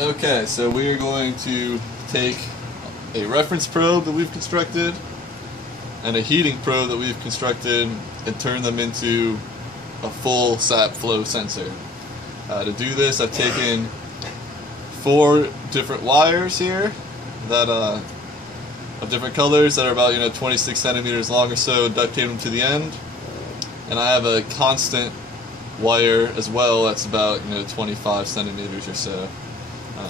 Okay, so we are going to take a reference probe that we've constructed and a heating probe that we've constructed and turn them into a full sap flow sensor. To do this, I've taken 4 different wires here that of different colors that are about 26 centimeters long or so, duct tape them to the end, and I have a constant wire as well that's about 25 centimeters or so.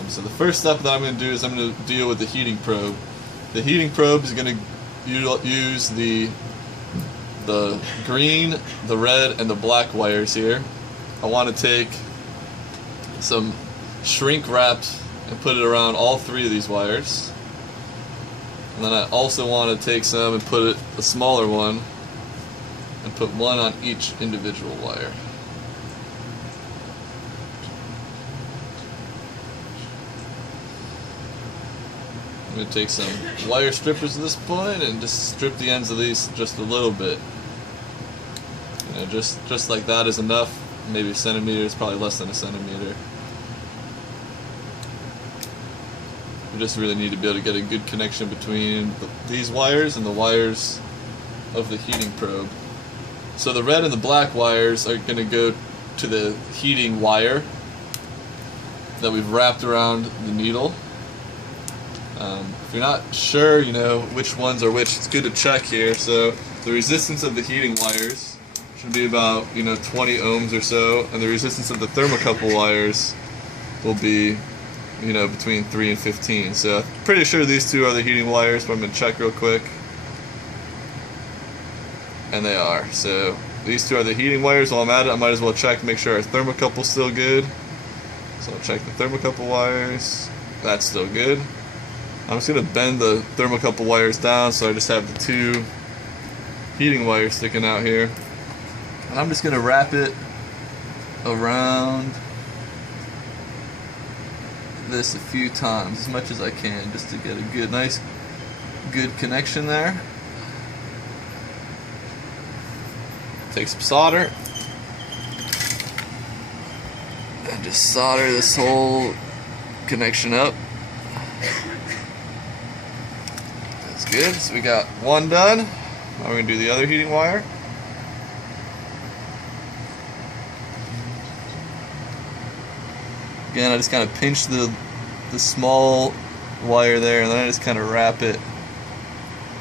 So the first step that I'm going to do is I'm going to deal with the heating probe. The heating probe is going to use the green, the red, and the black wires here. I want to take some shrink wrap and put it around all 3 of these wires. And then I also want to take some and put a smaller one and put one on each individual wire. I'm going to take some wire strippers at this point and just strip the ends of these just a little bit. Just like that is enough. Maybe a centimeter, it's probably less than a centimeter. We just really need to be able to get a good connection between these wires and the wires of the heating probe. So the red and the black wires are going to go to the heating wire that we've wrapped around the needle. If you're not sure, which ones are which, it's good to check here. So the resistance of the heating wires should be about 20 ohms or so, and the resistance of the thermocouple wires will be between 3 and 15. So I'm pretty sure these 2 are the heating wires, but I'm going to check real quick. And they are. So these 2 are the heating wires. While I'm at it, I might as well check to make sure our thermocouple's still good. So I'll check the thermocouple wires. That's still good. I'm just going to bend the thermocouple wires down so I just have the 2 heating wires sticking out here. And I'm just going to wrap it around this a few times, as much as I can, just to get a good connection there. Take some solder and just solder this whole connection up. That's good. So we got one done. Now we're going to do the other heating wire. Again, I just kind of pinch the small wire there, and then I just kind of wrap it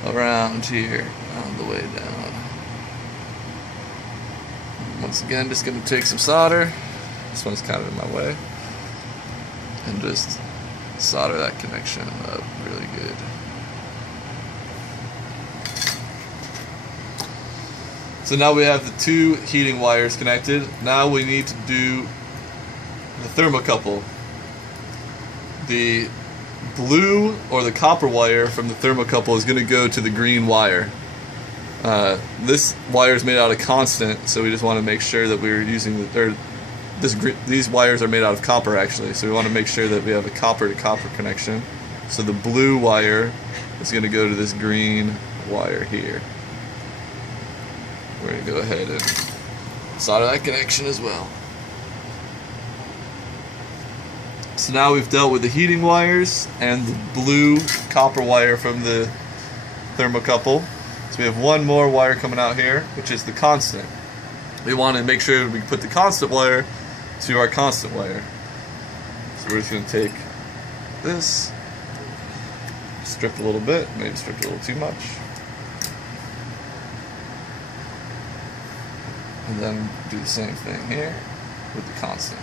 around here on the way down. Once again, just going to take some solder. This one's kind of in my way. And just solder that connection up really good. So now we have the 2 heating wires connected. Now we need to do the thermocouple. The blue or the copper wire from the thermocouple is going to go to the green wire. This wire is made out of constant, so we just want to make sure that we're using these wires are made out of copper actually, so we want to make sure that we have a copper to copper connection. So the blue wire is going to go to this green wire here. We're going to go ahead and solder that connection as well. So now we've dealt with the heating wires and the blue copper wire from the thermocouple. So we have one more wire coming out here, which is the constant. We want to make sure we put the constant wire to our constant wire. So we're just going to take this, strip a little bit, maybe strip a little too much, and then do the same thing here with the constant.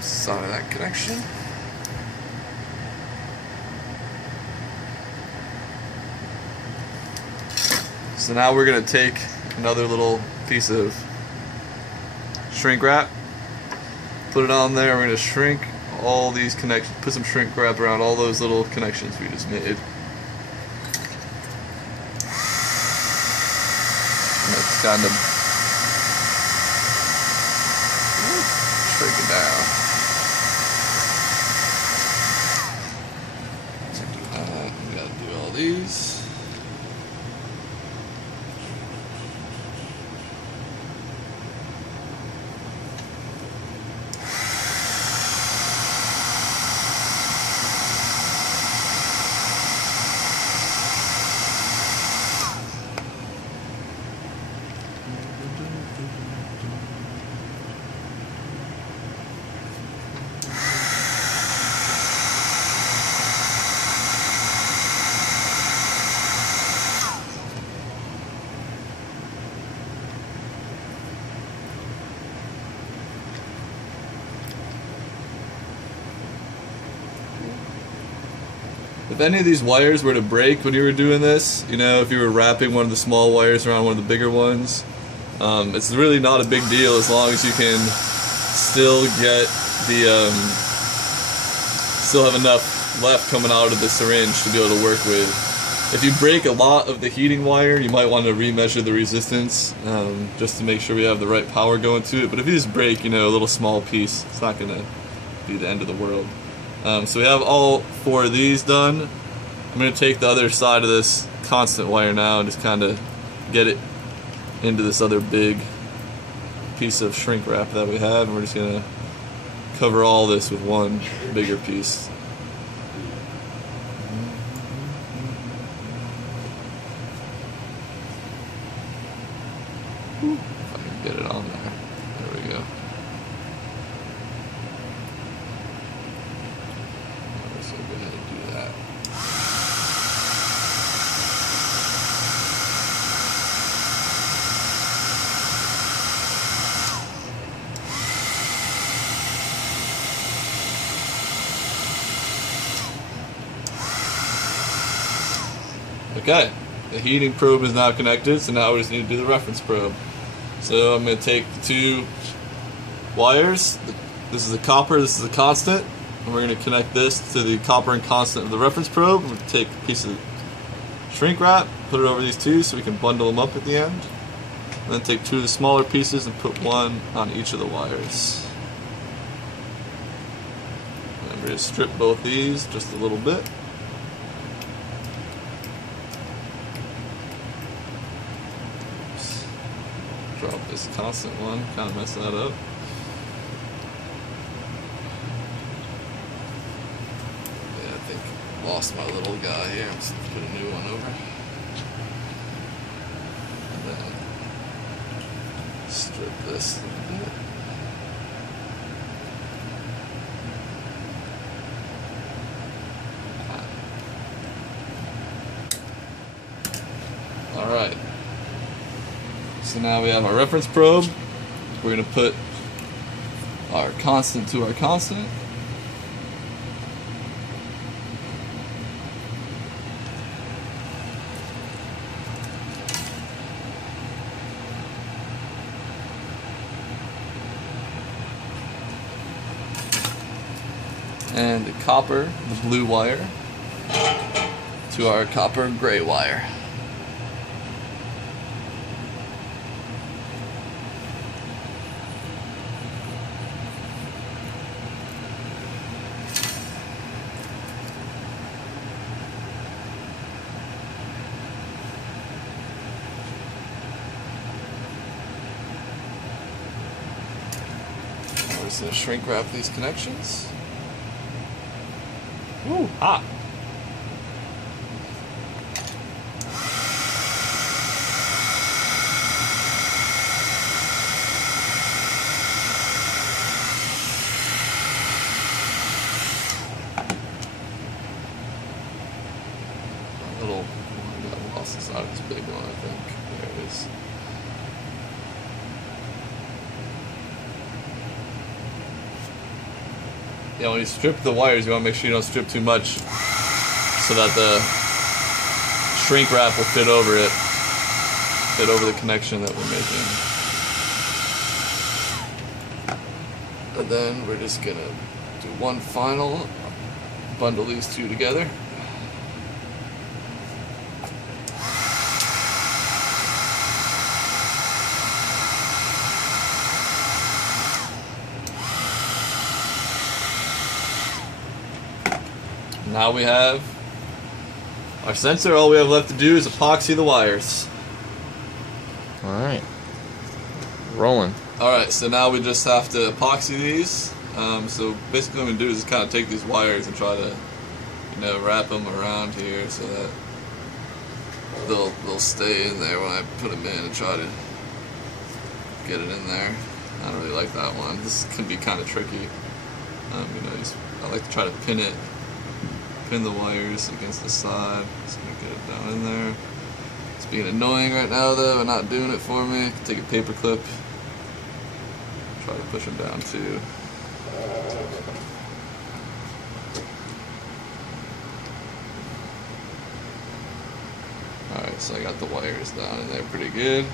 Solder that connection. So now we're going to take another little piece of shrink wrap, put it on there. We're going to shrink all these connections, put some shrink wrap around all those little connections we just made. And it's kind of shrink it down. We gotta do all these. If any of these wires were to break when you were doing this, you know, if you were wrapping one of the small wires around one of the bigger ones, it's really not a big deal as long as you can still get the, still have enough left coming out of the syringe to be able to work with. If you break a lot of the heating wire, you might want to remeasure the resistance, just to make sure we have the right power going to it. But if you just break, you know, a little small piece, it's not going to be the end of the world. So we have all 4 of these done. I'm going to take the other side of this constant wire now and just kind of get it into this other big piece of shrink wrap that we have, and we're just going to cover all this with one bigger piece. If I can get it on there. There we go. So go ahead and do that. Okay, the heating probe is now connected, so now we just need to do the reference probe. So I'm going to take the 2 wires, this is a copper, this is a constant, and we're going to connect this to the copper and constant of the reference probe. We're going to take a piece of shrink wrap, put it over these 2 so we can bundle them up at the end. And then take 2 of the smaller pieces and put 1 on each of the wires. And we're going to strip both these just a little bit. Drop this constant one, kind of mess that up. Yeah, I think I lost my little guy here. I'm just gonna put a new one over. And then strip this a little bit. Alright. So now we have our reference probe. We're going to put our constant to our constant. And the copper, the blue wire, to our copper gray wire. We're just going to shrink wrap these connections. Ooh, hot. A little, I got lost inside this big one, I think. There it is. Yeah, when you strip the wires, you want to make sure you don't strip too much so that the shrink wrap will fit over it, fit over the connection that we're making. And then we're just going to do one final, bundle these 2 together. Now we have our sensor, all we have left to do is epoxy the wires. Alright. Rolling. Alright, so now we just have to epoxy these. So basically what I'm going to do is just kind of take these wires and try to, wrap them around here so that they'll stay in there when I put them in and try to get it in there. I don't really like that one. This can be kind of tricky. I like to try to pin the wires against the side. Just gonna get it down in there. It's being annoying right now though, and not doing it for me. I can take a paper clip, try to push them down too. Alright, so I got the wires down in there pretty good.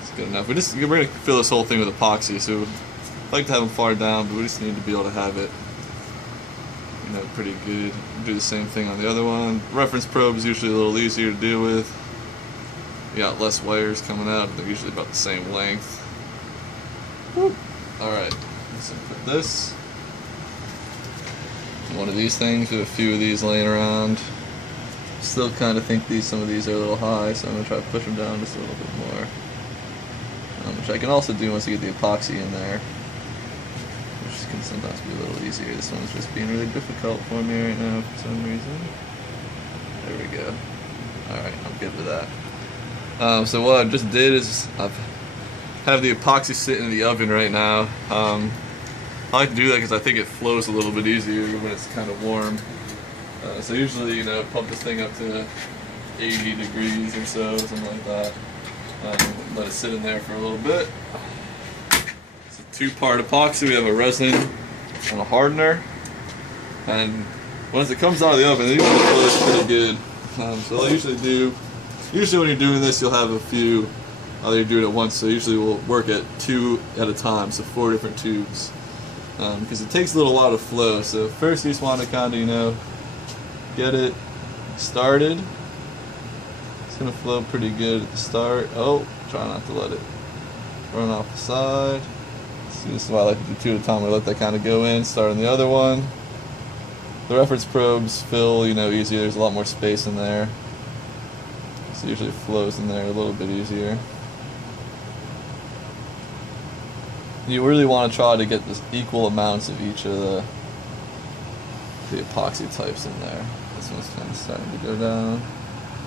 It's good enough. We're gonna fill this whole thing with epoxy, so we'd like to have them far down, but we just need to be able to have it, pretty good. Do the same thing on the other one. Reference probe is usually a little easier to deal with. You got less wires coming out. They're usually about the same length. Alright, let's put this. One of these things. We have a few of these laying around. Still kind of think some of these are a little high, so I'm going to try to push them down just a little bit more. Which I can also do once you get the epoxy in there, which can sometimes be a little easier. This one's just being really difficult for me right now for some reason. There we go. Alright, I'm good with that. So what I just did is I have the epoxy sitting in the oven right now. I like to do that because I think it flows a little bit easier when it's kind of warm. So usually, pump this thing up to 80 degrees or so, something like that. Let it sit in there for a little bit. It's a two-part epoxy. We have a resin and a hardener. And once it comes out of the oven, it usually flows pretty good. So what I usually do, when you're doing this, you'll have a few, either you do it at once, so usually we'll work at 2 at a time, so 4 different tubes. Because it takes a little while to flow. So first you just want to kind of, get it started. It's going to flow pretty good at the start. Oh, try not to let it run off the side. See, this is why I like to do 2 at a time. I let that kind of go in, start on the other one. The reference probes fill, easier. There's a lot more space in there. So usually it flows in there a little bit easier. You really want to try to get this equal amounts of each of the epoxy types in there. This one's kind of starting to go down.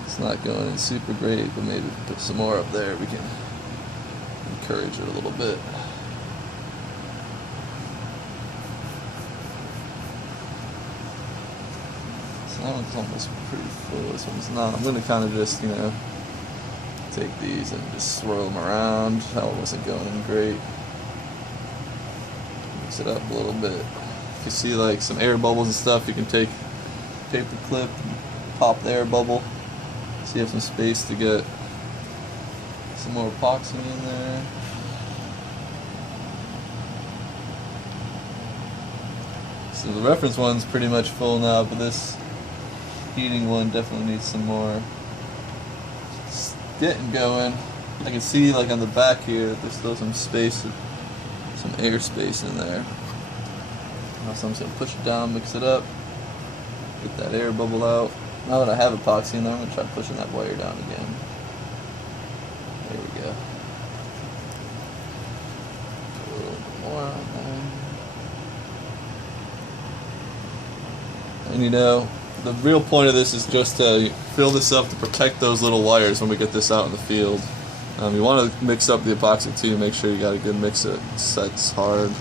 It's not going in super great, but maybe put some more up there. We can encourage it a little bit. So that one's almost pretty full. This one's not. I'm going to kind of just, take these and just swirl them around. That one wasn't going in great. Mix it up a little bit. If you see like some air bubbles and stuff, you can take a paper clip and pop the air bubble. So you have some space to get some more epoxy in there. So the reference one's pretty much full now, but this heating one definitely needs some more. It's getting going. I can see like on the back here that there's still some space, some air space in there. So I'm just going to push it down, mix it up, get that air bubble out. Now that I have epoxy in there, I'm going to try pushing that wire down again. There we go. A little bit more on there. And the real point of this is just to fill this up to protect those little wires when we get this out in the field. You want to mix up the epoxy too, make sure you got a good mix that sets hard.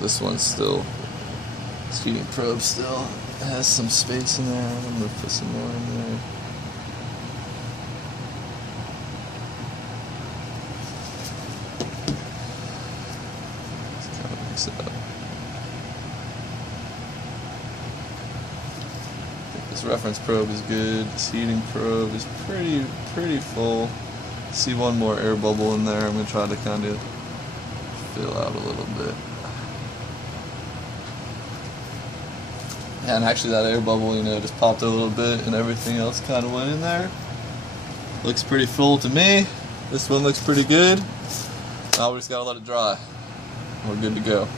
This one's still, this heating probe still has some space in there. I'm going to put some more in there. Let's kind of mix it up. I think this reference probe is good. This heating probe is pretty full. See one more air bubble in there. I'm going to try to kind of fill out a little bit. And actually that air bubble, just popped a little bit and everything else kind of went in there. Looks pretty full to me. This one looks pretty good. Now we just gotta let it dry. We're good to go.